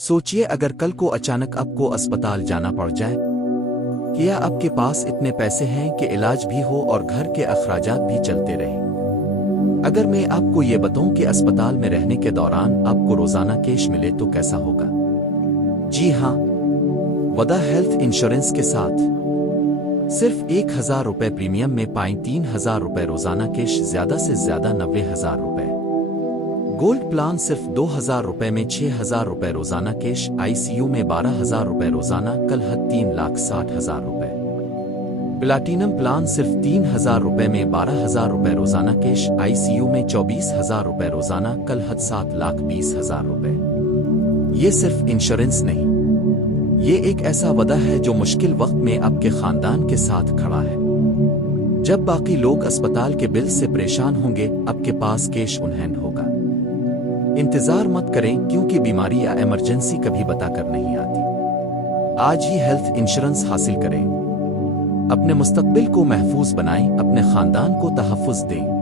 सोचिए अगर कल को अचानक आपको अस्पताल जाना पड़ जाए। क्या आपके पास इतने पैसे हैं कि इलाज भी हो और घर के अखराजात भी चलते रहें? अगर मैं आपको ये बताऊं कि अस्पताल में रहने के दौरान आपको रोजाना कैश मिले तो कैसा होगा? जी हाँ, वदा हेल्थ इंश्योरेंस के साथ सिर्फ 1,000 रुपए प्रीमियम में पाएं 3,000 रुपए रोजाना कैश, ज्यादा से ज्यादा 90,000 रुपए। गोल्ड प्लान सिर्फ 2,000 रुपए में 6,000 रुपए रोजाना कैश, आईसीयू में 12,000 रुपए रोजाना, कल हद 3,60,000 रुपए। प्लाटिनम प्लान सिर्फ 3,000 रुपए में 12,000 रुपए रोजाना कैश, आईसीयू में 24,000 रुपए रोजाना, कल हद 7,20,000 रुपए। ये सिर्फ इंश्योरेंस नहीं, ये एक ऐसा वदा है जो मुश्किल वक्त में आपके खानदान के साथ खड़ा है। जब बाकी लोग अस्पताल के बिल से परेशान होंगे, आपके पास कैश ऑन हैंड होगा। इंतजार मत करें, क्योंकि बीमारी या इमरजेंसी कभी बताकर नहीं आती। आज ही हेल्थ इंश्योरेंस हासिल करें, अपने मुस्तकबिल को महफूज बनाएं, अपने खानदान को तहफ्फुज़ दें।